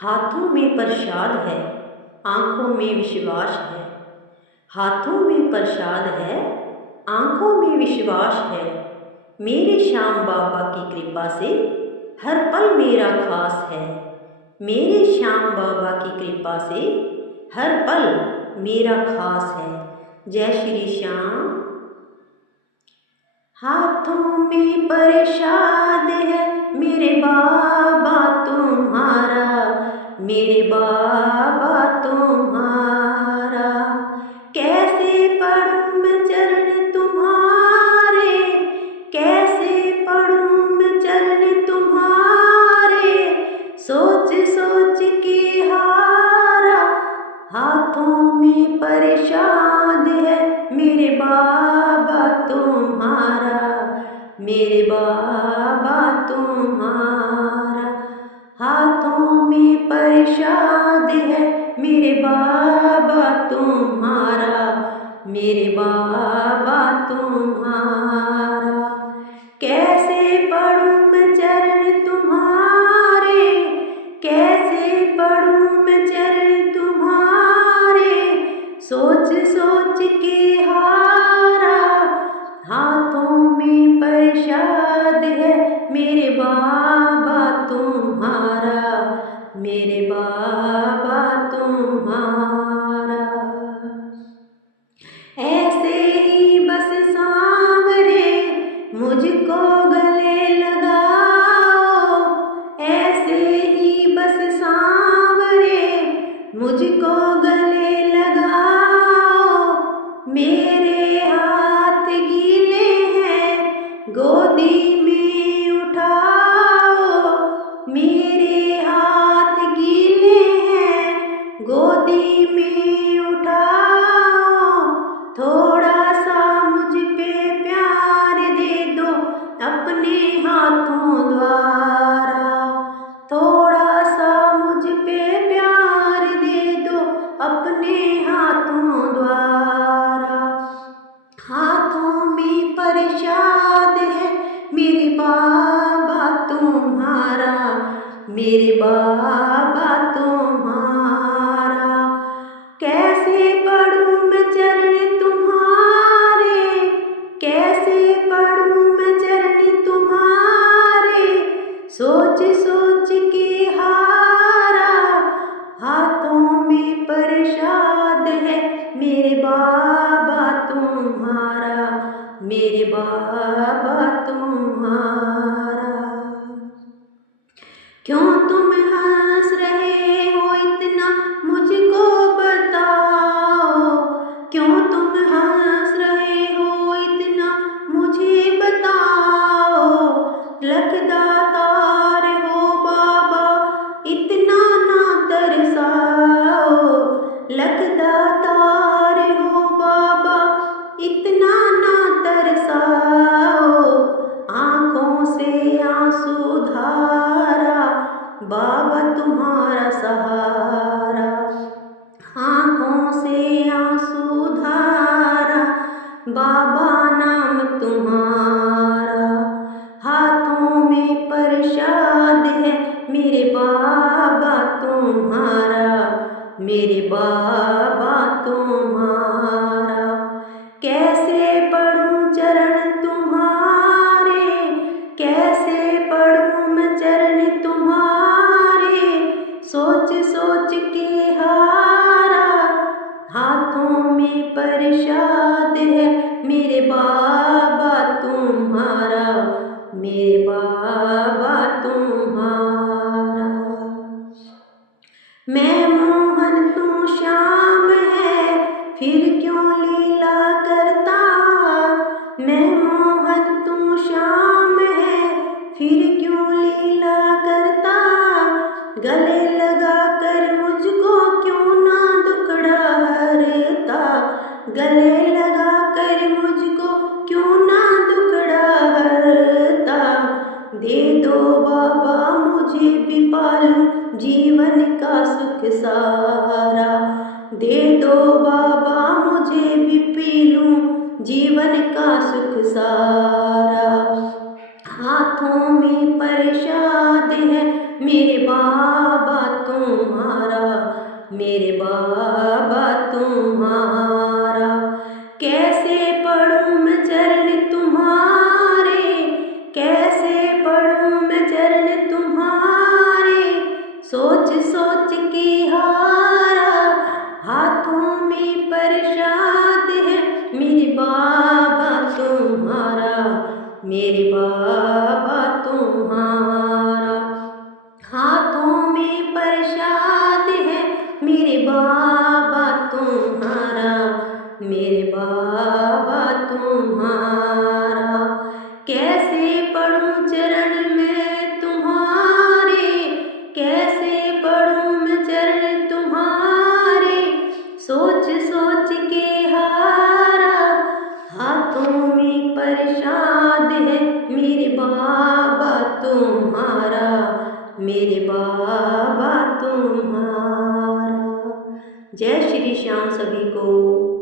हाथों में प्रसाद है, आँखों में विश्वास है। हाथों में प्रसाद है, आँखों में विश्वास है। मेरे श्याम बाबा की कृपा से हर पल मेरा खास है। मेरे श्याम बाबा की कृपा से हर पल मेरा खास है। जय श्री श्याम। हाथों में प्रसाद है मेरे बाबा तुम्हारा, मेरे बाबा तुम्हारा। कैसे पढ़ूं मैं चरण तुम्हारे, कैसे पढ़ूं मैं चरण तुम्हारे। सोच सोच के हारा, हाथों में प्रसाद है मेरे बाबा तुम्हारा, मेरे बाबा तुम्हारा। हाथों में प्रसाद है मेरे बाबा तुम्हारा, मेरे बाबा तुम्हारा। कैसे पढ़ूं मैं चरण तुम्हारे, कैसे पढ़ूं मैं चरण तुम्हारे। सोच सोच के हारा, हाथों में प्रसाद है मेरे बाबा तुम्हारा, मेरे बाबा तुम्हारा। ऐसे ही बस सांवरे मुझको गले लगाओ, ऐसे ही बस सांवरे मुझको गले लगाओ। मेरे हाथ गीले हैं गोदी में उठाओ, मेरे हाथ गीले हैं गोदी में उठाओ। थोड़ा सा मुझ पे प्यार दे दो अपने हाथों द्वारा, थोड़ा सा मुझ पे प्यार दे दो अपने हाथों द्वारा। हाथों में प्रसाद है मेरे बाबा तुम्हारा, मेरे बाबा तुम्हारा। कैसे पढ़ूं मैं चरण तुम्हारे, कैसे पढ़ूं मैं चरण तुम्हारे। सोच सोच के हारा, हाथों में प्रसाद है मेरे बाबा तुम्हारा, मेरे बाबा तुम्हारा। क्यों तुम हंस रहे हो इतना मुझको बताओ, क्यों तुम हंस रहे हो इतना मुझे बताओ। लखदातार हो बाबा इतना ना तरसाओ, लखदातार हो बाबा इतना ना तरसाओ। आँखों से आंसू धारा बाबा तुम्हारा सहारा, आँखों से आंसू धारा बाबा नाम तुम्हारा। हाथों में प्रसाद है मेरे बाबा तुम्हारा, मेरे बाबा तुम्हारा। कैसे पढ़ूं चरण तुम्हारे, कैसे पढ़ूं मैं चरण तुम्हारे। सोच सोच के हारा, हाथों में प्रसाद है मेरे बाबा तुम्हारा, मेरे बाबा तुम्हारा। मैं मोहन तू श्याम है फिर क्यों लीला करता, मैं मोहन तू श्याम है फिर क्यों लीला करता। गले लगा कर मुझको क्यों ना दुखड़ा हरता, गले लगा कर मुझको क्यों ना दुखड़ा हरता। दे दो बाबा मुझे भी पालूं जीवन का सुख सारा, दे दो बाबा मुझे भी पी लूं जीवन का सुख सारा। हाथों में प्रसाद है मेरे बाबा तुम मेरे बाबा तुम्हारा। कैसे पढ़ूं मैं चरण तुम्हारे, कैसे पढ़ूं मैं चरण तुम्हारे, सोच सोच के हारा, हाथों में प्रसाद है मेरे बाबा तुम्हारा, मेरे बाबा तुम्हारा। हाथों में प्रसाद है मेरे बाबा तुम्हारा, मेरे बाबा तुम्हारा। कैसे पढ़ूं चरण में तुम्हारे, कैसे पढ़ूं मैं चरण तुम्हारे, सोच सोच के हारा, हाथों में प्रसाद है मेरे बाबा तुम्हारा, मेरे बाबा तुम्हारा। जय श्री श्याम सभी को।